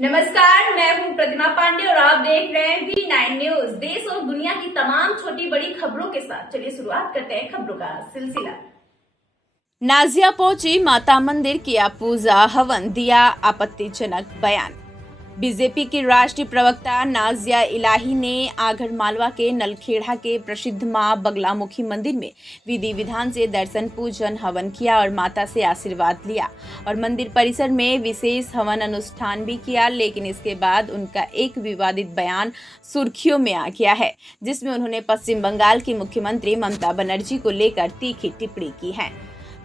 नमस्कार, मैं हूं प्रतिमा पांडे और आप देख रहे हैं V9 न्यूज। देश और दुनिया की तमाम छोटी बड़ी खबरों के साथ चलिए शुरुआत करते हैं खबरों का सिलसिला। नाजिया पहुंची, माता मंदिर किया पूजा हवन, दिया आपत्तिजनक बयान। बीजेपी की राष्ट्रीय प्रवक्ता नाजिया इलाही ने आगर मालवा के नलखेड़ा के प्रसिद्ध मां बगलामुखी मंदिर में विधि विधान से दर्शन पूजन हवन किया और माता से आशीर्वाद लिया और मंदिर परिसर में विशेष हवन अनुष्ठान भी किया। लेकिन इसके बाद उनका एक विवादित बयान सुर्खियों में आ गया है, जिसमें उन्होंने पश्चिम बंगाल की मुख्यमंत्री ममता बनर्जी को लेकर तीखी टिप्पणी की है।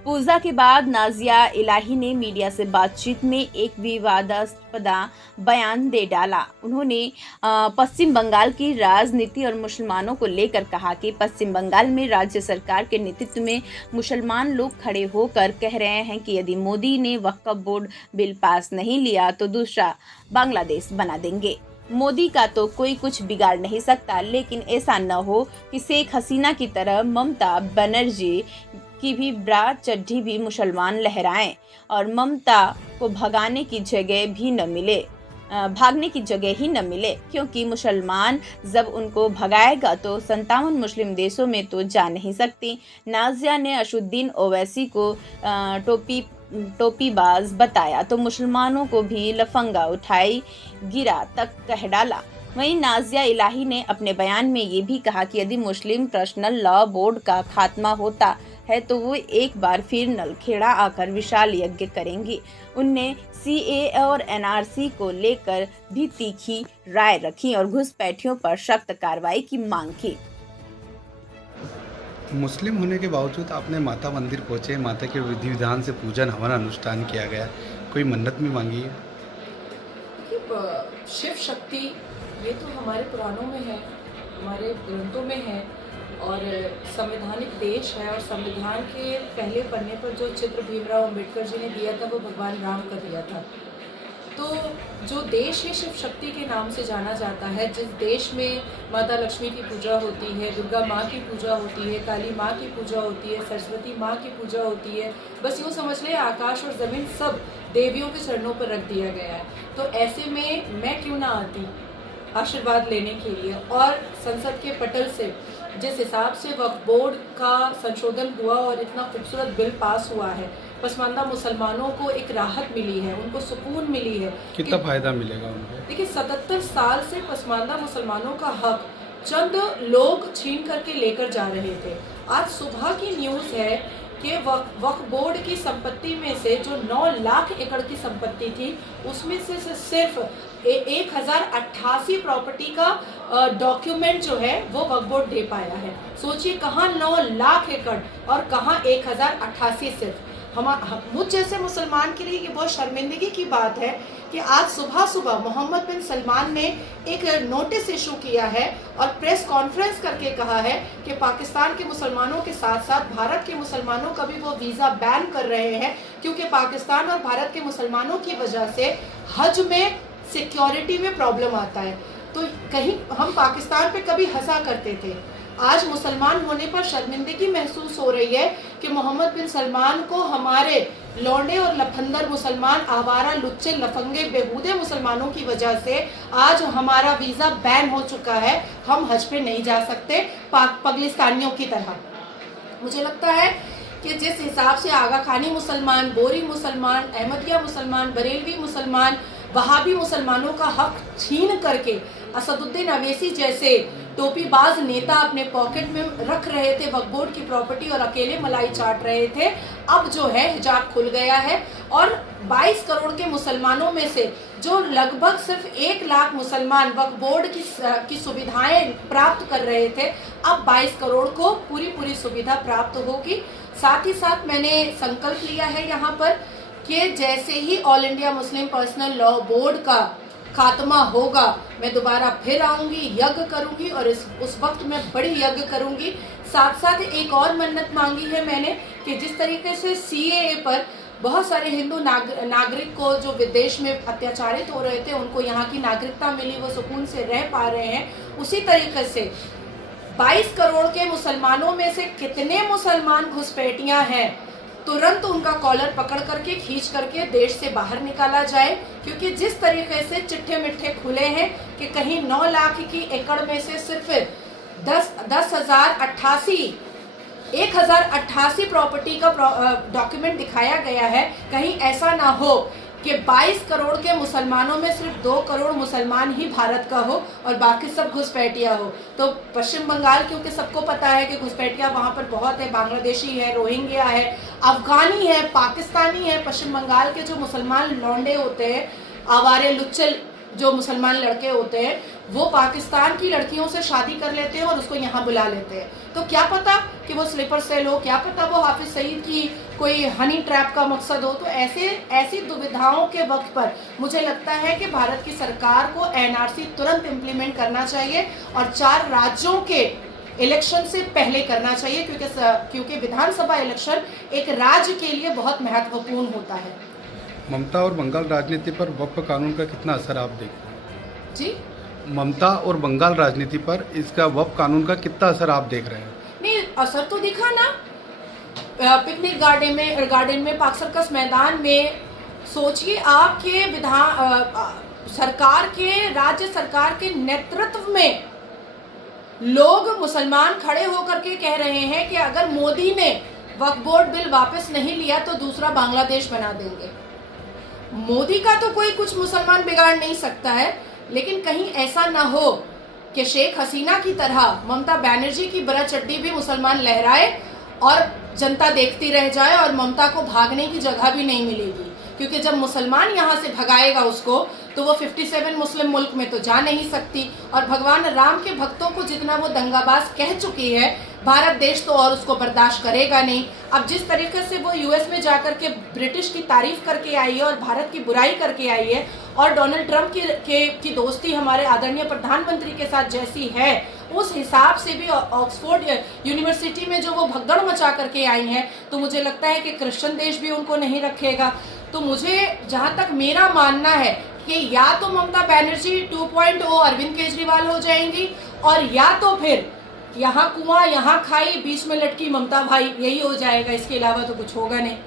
पूजा के बाद नाजिया इलाही ने मीडिया से बातचीत में एक विवादास्पद बयान दे डाला। उन्होंने पश्चिम बंगाल की राजनीति और मुसलमानों को लेकर कहा कि पश्चिम बंगाल में राज्य सरकार के नेतृत्व में मुसलमान लोग खड़े होकर कह रहे हैं कि यदि मोदी ने वक्फ बोर्ड बिल पास नहीं लिया तो दूसरा बांग्लादेश बना देंगे। मोदी का तो कोई कुछ बिगाड़ नहीं सकता, लेकिन ऐसा न हो कि शेख हसीना की तरह ममता बनर्जी की भी ब्रा चड्ढी भी मुसलमान लहराएं और ममता को भागने की जगह ही न मिले, क्योंकि मुसलमान जब उनको भगाएगा तो 57 मुस्लिम देशों में तो जा नहीं सकती। नाजिया ने असदुद्दीन ओवैसी को टोपीबाज बताया तो मुसलमानों को भी लफंगा उठाई गिरा तक कह डाला। वहीं नाजिया इलाही ने अपने बयान में ये भी कहा कि यदि मुस्लिम पर्सनल लॉ बोर्ड का खात्मा होता है तो वो एक बार फिर नलखेड़ा आकर विशाल यज्ञ करेंगी। उनने CAA और NRC को लेकर भी तीखी राय रखी और घुसपैठियों पर सख्त कार्रवाई की मांग की। मुस्लिम होने के बावजूद आपने माता मंदिर पहुंचे, माता के विधि विधान से पूजन हवन अनुष्ठान किया गया, कोई मन्नत भी मांगी है? शिव शक्ति ये तो हमारे पुराणों में है, हमारे ग्रंथों में है और संवैधानिक देश है और संविधान के पहले पन्ने पर जो चित्र भीमराव अंबेडकर जी ने दिया था वो भगवान राम का दिया था। तो जो देश है शिव शक्ति के नाम से जाना जाता है, जिस देश में माता लक्ष्मी की पूजा होती है, दुर्गा माँ की पूजा होती है, काली माँ की पूजा होती है, सरस्वती माँ की पूजा होती है, बस यूँ समझ ले आकाश और ज़मीन सब देवियों के चरणों पर रख दिया गया है। तो ऐसे में मैं क्यों ना आती आशीर्वाद लेने के लिए। और संसद के पटल से जिस हिसाब से वक्फ बोर्ड का संशोधन हुआ और इतना खूबसूरत बिल पास हुआ है, पसमानदा मुसलमानों को एक राहत मिली है, उनको सुकून मिली है। कितना फायदा मिलेगा उनको? देखिए 77 साल से पसमानदा मुसलमानों का हक चंद लोग छीन करके लेकर जा रहे थे। आज सुबह की न्यूज़ है कि वक्फ बोर्ड की संपत्ति में से जो 9 लाख एकड़ की संपत्ति थी उसमें से सिर्फ 1088 प्रॉपर्टी का डॉक्यूमेंट जो है वो वक्फ बोर्ड दे पाया है। सोचिए कहाँ 9 लाख एकड़ और कहाँ 1088 सिर्फ। मुझ जैसे मुसलमान के लिए ये बहुत शर्मिंदगी की बात है कि आज सुबह सुबह मोहम्मद बिन सलमान ने एक नोटिस इशू किया है और प्रेस कॉन्फ्रेंस करके कहा है कि पाकिस्तान के मुसलमानों के साथ साथ भारत के मुसलमानों का भी वो वीज़ा बैन कर रहे हैं, क्योंकि पाकिस्तान और भारत के मुसलमानों की वजह से हज में सिक्योरिटी में प्रॉब्लम आता है। तो कहीं हम पाकिस्तान पे कभी हंसा करते थे, आज मुसलमान होने पर शर्मिंदगी महसूस हो रही है कि मोहम्मद बिन सलमान को हमारे लौंडे और लफंदर मुसलमान, आवारा लुच्चे लफंगे बेहूदे मुसलमानों की वजह से आज हमारा वीज़ा बैन हो चुका है। हम हज पे नहीं जा सकते पाकिस्तानियों की तरह। मुझे लगता है कि जिस हिसाब से आगा खानी मुसलमान, बोरी मुसलमान, अहमदिया मुसलमान, बरेलवी मुसलमान, वहाबी मुसलमानों का हक छीन करके असदुद्दीन अवैसी जैसे टोपीबाज नेता अपने पॉकेट में रख रहे थे वक्फ बोर्ड की प्रॉपर्टी और अकेले मलाई चाट रहे थे, अब जो है हिजाब खुल गया है और 22 करोड़ के मुसलमानों में से जो लगभग सिर्फ 1 लाख मुसलमान वक्फ बोर्ड की सुविधाएं प्राप्त कर रहे थे, अब 22 करोड़ को पूरी सुविधा प्राप्त होगी। साथ ही साथ मैंने संकल्प लिया है यहाँ पर कि जैसे ही all India Muslim personal law board का खात्मा होगा, मैं दोबारा फिर आऊंगी, यज्ञ करूंगी और उस वक्त मैं बड़ी यज्ञ करूंगी। साथ साथ एक और मन्नत मांगी है मैंने कि जिस तरीके से CAA पर बहुत सारे हिंदू नागरिक को जो विदेश में अत्याचारित हो रहे थे उनको यहाँ की नागरिकता मिली, वो सुकून से रह पा रहे हैं, उसी तरीके से 22 करोड़ के मुसलमानों में से कितने मुसलमान घुसपैठियाँ हैं तुरंत उनका कॉलर पकड़ करके खींच करके देश से बाहर निकाला जाए, क्योंकि जिस तरीके से चिट्ठे मिट्ठे खुले हैं कि कहीं 9 लाख की एकड़ में से सिर्फ 1088 प्रॉपर्टी का डॉक्यूमेंट दिखाया गया है। कहीं ऐसा ना हो कि 22 करोड़ के मुसलमानों में सिर्फ 2 करोड़ मुसलमान ही भारत का हो और बाकी सब घुसपैठिया हो। तो पश्चिम बंगाल, क्योंकि सबको पता है कि घुसपैठिया वहाँ पर बहुत है, बांग्लादेशी है, रोहिंग्या है, अफगानी है, पाकिस्तानी है। पश्चिम बंगाल के जो मुसलमान लौंडे होते हैं, आवारे लुच्चल जो मुसलमान लड़के होते हैं, वो पाकिस्तान की लड़कियों से शादी कर लेते हैं और उसको यहाँ बुला लेते हैं। तो क्या पता कि वो स्लीपर सेल हो, क्या पता वो हाफिज सईद की कोई हनी ट्रैप का मकसद हो। तो ऐसी दुविधाओं के वक्त पर मुझे लगता है कि भारत की सरकार को एनआरसी तुरंत इम्प्लीमेंट करना चाहिए और 4 राज्यों के इलेक्शन से पहले करना चाहिए, क्योंकि विधानसभा इलेक्शन एक राज्य के लिए बहुत महत्वपूर्ण होता है। ममता और बंगाल राजनीति पर वक्फ कानून का कितना असर आप देखते हैं? जी, ममता और बंगाल राजनीति पर इसका वक्फ कानून का कितना असर आप देख रहे हैं? नहीं, असर तो दिखा ना। पिकनिक गार्डन में पार्क सर्कस मैदान में सोचिए आपके राज्य सरकार के नेतृत्व में लोग मुसलमान खड़े होकर के कह रहे हैं कि अगर मोदी ने वक्फ बोर्ड बिल वापस नहीं लिया तो दूसरा बांग्लादेश बना देंगे। मोदी का तो कोई कुछ मुसलमान बिगाड़ नहीं सकता है, लेकिन कहीं ऐसा ना हो कि शेख हसीना की तरह ममता बनर्जी की बड़ा चड्डी भी मुसलमान लहराए और जनता देखती रह जाए और ममता को भागने की जगह भी नहीं मिलेगी। क्योंकि जब मुसलमान यहाँ से भगाएगा उसको, तो वो 57 मुस्लिम मुल्क में तो जा नहीं सकती। और भगवान राम के भक्तों को जितना वो दंगाबाज कह चुकी है, भारत देश तो और उसको बर्दाश्त करेगा नहीं। अब जिस तरीके से वो यूएस में जाकर के ब्रिटिश की तारीफ करके आई है और भारत की बुराई करके आई है, और डोनाल्ड ट्रंप की दोस्ती हमारे आदरणीय प्रधानमंत्री के साथ जैसी है, उस हिसाब से भी ऑक्सफोर्ड यूनिवर्सिटी में जो वो भगदड़ मचा करके आई हैं, तो मुझे लगता है कि क्रिश्चियन देश भी उनको नहीं रखेगा। तो मुझे जहाँ तक मेरा मानना है कि या तो ममता बनर्जी 2.0 अरविंद केजरीवाल हो जाएंगी, और या तो फिर यहाँ कुआं यहाँ खाई बीच में लटकी ममता भाई, यही हो जाएगा। इसके अलावा तो कुछ होगा नहीं।